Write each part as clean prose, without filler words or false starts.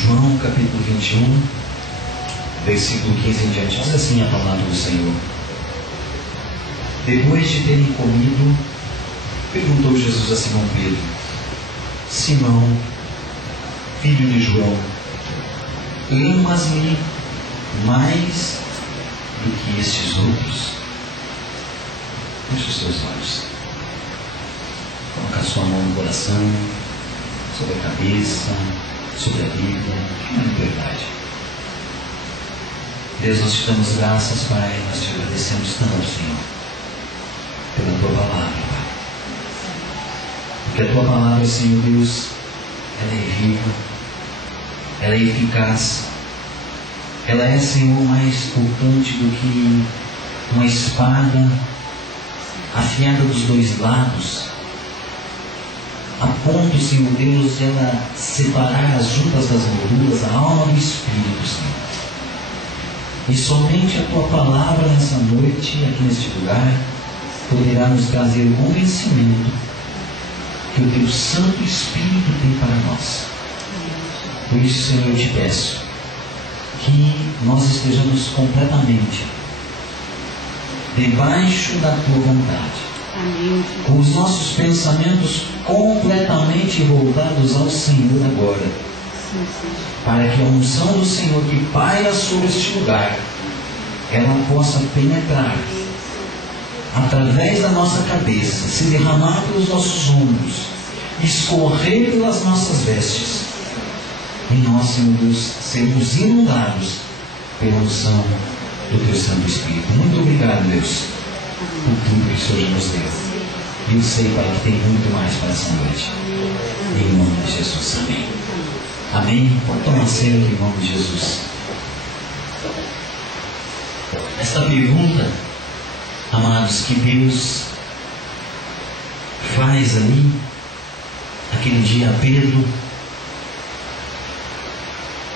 João capítulo 21, versículo 15 em diante. Diz assim a palavra do Senhor. Depois de terem comido, perguntou Jesus a Simão Pedro: Simão, filho de João, amas-me mais do que estes outros? Feche os seus olhos. Coloca a sua mão no coração, sobre a cabeça, sobre a Bíblia, na liberdade. Deus, nós te damos graças, Pai, nós te agradecemos tanto, Senhor, pela tua palavra, Pai. Porque a tua palavra, Senhor Deus, ela é viva, ela é eficaz, ela é, Senhor, mais potente do que uma espada afiada dos dois lados, a ponto, Senhor Deus, de ela separar as juntas das gorduras, a alma do Espírito, Senhor. E somente a tua palavra nessa noite, aqui neste lugar, poderá nos trazer o convencimento que o teu Santo Espírito tem para nós. Por isso, Senhor, eu te peço que nós estejamos completamente debaixo da tua vontade. Amém. Com os nossos pensamentos completamente voltados ao Senhor agora, para que a unção do Senhor que paira sobre este lugar, ela possa penetrar através da nossa cabeça, se derramar pelos nossos ombros, escorrer pelas nossas vestes, e nós, Senhor Deus, sermos inundados pela unção do teu Santo Espírito. Muito obrigado, Deus, por tudo que o Senhor já nos deu. E eu sei, Pai, que tem muito mais para essa noite. Em nome de Jesus, amém. Amém? Pode tomar cedo em nome de Jesus. Esta pergunta, amados, que Deus faz ali, aquele dia a Pedro,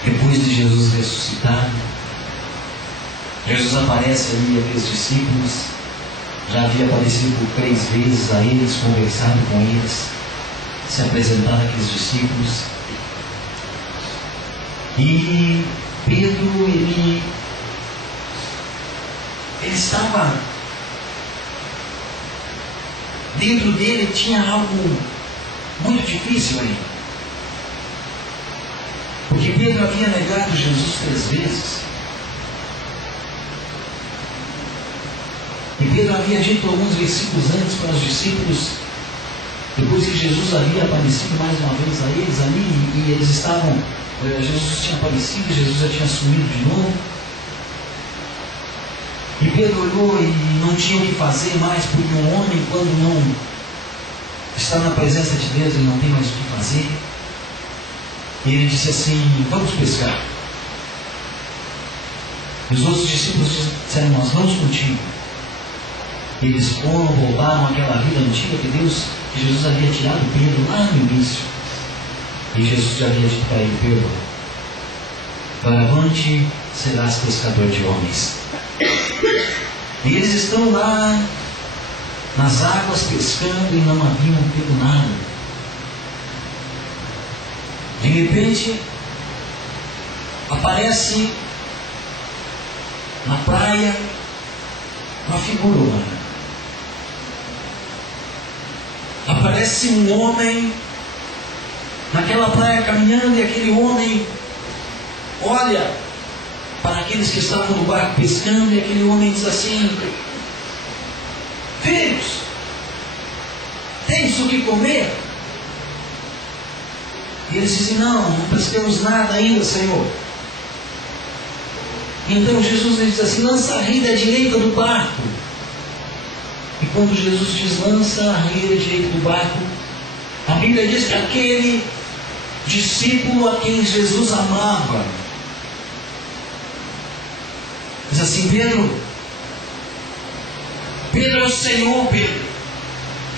depois de Jesus ressuscitado, Jesus aparece ali àqueles discípulos, já havia aparecido por 3 vezes a eles, conversado com eles, se apresentado àqueles discípulos. E Pedro, ele estava, dentro dele tinha algo muito difícil aí. Porque Pedro havia negado Jesus 3 vezes. E Pedro havia dito alguns versículos antes para os discípulos, depois que Jesus havia aparecido mais uma vez a eles ali, e eles estavam, Jesus tinha aparecido, Jesus já tinha sumido de novo. E Pedro olhou e não tinha o que fazer mais, porque um homem, quando não está na presença de Deus, ele não tem mais o que fazer. E ele disse assim: vamos pescar. E os outros discípulos disseram: nós vamos contigo. E eles foram, voltaram àquela vida antiga que Jesus havia tirado Pedro lá no início. E Jesus já havia dito para ele: Pedro, doravante serás pescador de homens. E eles estão lá nas águas pescando e não haviam pego nada. De repente aparece na praia uma figura humana. Aparece um homem naquela praia caminhando, e aquele homem olha para aqueles que estavam no barco pescando, e aquele homem diz assim: filhos, tens o que comer? E eles dizem: não pescamos nada ainda, Senhor. Então Jesus lhes diz assim: lança a rede à direita do barco. E quando Jesus diz lança a rede à direita do barco, a Bíblia diz que aquele discípulo a quem Jesus amava diz assim: Pedro é o Senhor, Pedro.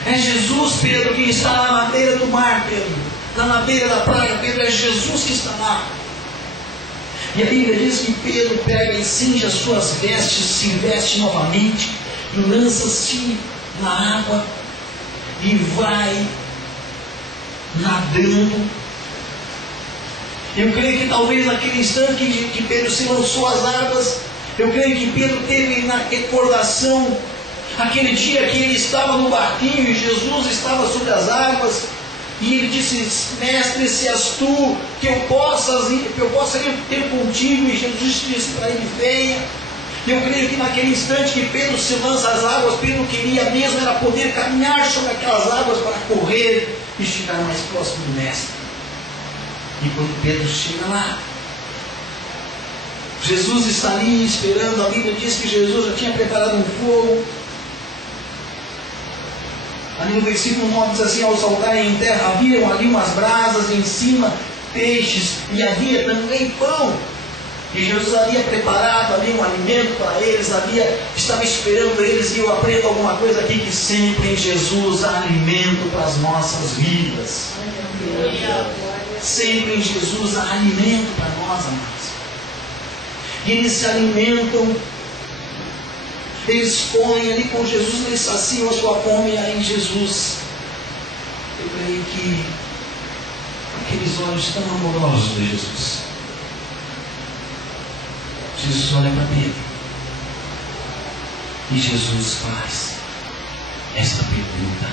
É Jesus, Pedro, que está lá na beira do mar, Pedro. Lá na beira da praia, Pedro, é Jesus que está lá. E a Bíblia diz que Pedro pega e cinge as suas vestes, se veste novamente e lança-se na água e vai nadando. Eu creio que talvez naquele instante que Pedro se lançou às águas, eu creio que Pedro teve na recordação aquele dia que ele estava no barquinho e Jesus estava sobre as águas, e ele disse: mestre, se és tu, que eu possa ir ter contigo. E Jesus disse para ele: venha. Eu creio que naquele instante que Pedro se lança às águas, Pedro queria mesmo era poder caminhar sobre aquelas águas para correr e chegar mais próximo do mestre. E quando Pedro chega lá, Jesus está ali esperando. A Bíblia diz que Jesus já tinha preparado um fogo. Ali no versículo 9 diz assim: ao saltarem em terra, haviam ali umas brasas, e em cima peixes, e havia também pão. E Jesus havia preparado ali um alimento para eles, estava esperando eles. E eu aprendo alguma coisa aqui, que sempre em Jesus há alimento para as nossas vidas. Sempre em Jesus há alimento para nós, amados. E eles se alimentam, eles comem ali com Jesus, eles saciam a sua fome aí em Jesus. Eu creio que aqueles olhos tão amorosos de Jesus, Jesus olha para Pedro e Jesus faz esta pergunta.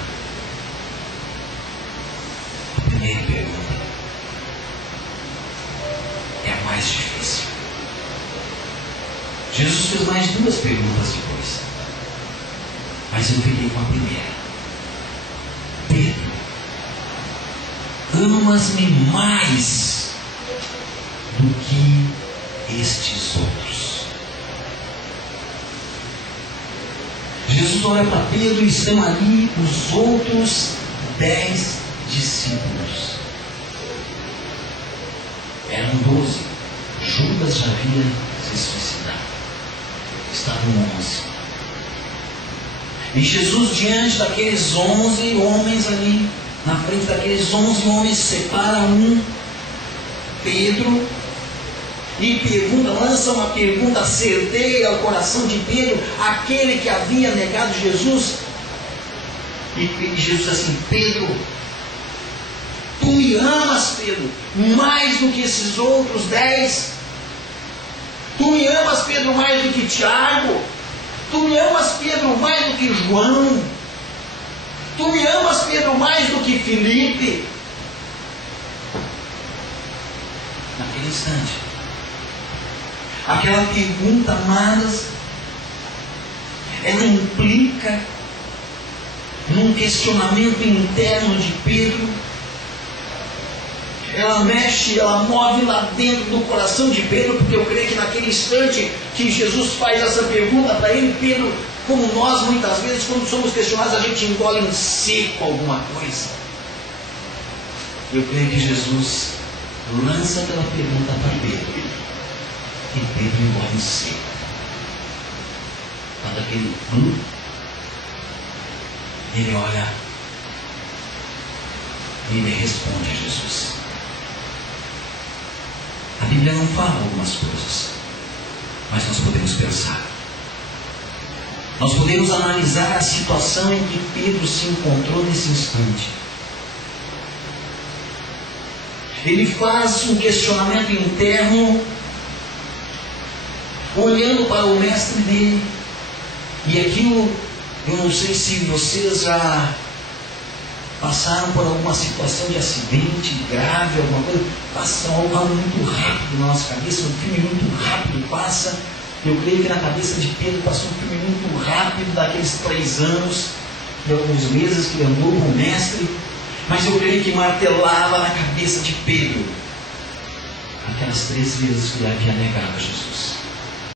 A primeira pergunta é a mais difícil. Jesus fez mais duas perguntas depois, mas eu fiquei com a primeira. Pedro, amas-me mais do que estes outros? Jesus olha para Pedro e estão ali os outros 10 discípulos. Eram 12. Judas já havia se suicidado. Estavam 11. E Jesus, diante daqueles 11 homens ali, na frente daqueles 11 homens, separa um, Pedro, e lança uma pergunta certeira ao coração de Pedro, aquele que havia negado Jesus. E Jesus assim: Pedro, tu me amas, Pedro, mais do que esses outros 10? Tu me amas, Pedro, mais do que Tiago? Tu me amas, Pedro, mais do que João? Tu me amas, Pedro, mais do que Filipe? Naquele instante, aquela pergunta, amadas, ela implica num questionamento interno de Pedro. Ela mexe, ela move lá dentro do coração de Pedro, porque eu creio que naquele instante que Jesus faz essa pergunta para ele, Pedro, como nós muitas vezes, quando somos questionados, a gente engole em seco alguma coisa. Eu creio que Jesus lança aquela pergunta para Pedro, e Pedro engole em seco. Quando aquele ele olha e ele responde a Jesus. A Bíblia não fala algumas coisas, mas nós podemos pensar. Nós podemos analisar a situação em que Pedro se encontrou nesse instante. Ele faz um questionamento interno, olhando para o mestre dele. E aquilo, eu não sei se vocês já passaram por alguma situação de acidente grave, alguma coisa, passa algo muito rápido na nossa cabeça, um filme muito rápido passa. Eu creio que na cabeça de Pedro passou um filme muito rápido daqueles 3 anos, de alguns meses que ele andou com o mestre, mas eu creio que martelava na cabeça de Pedro aquelas 3 vezes que ele havia negado a Jesus.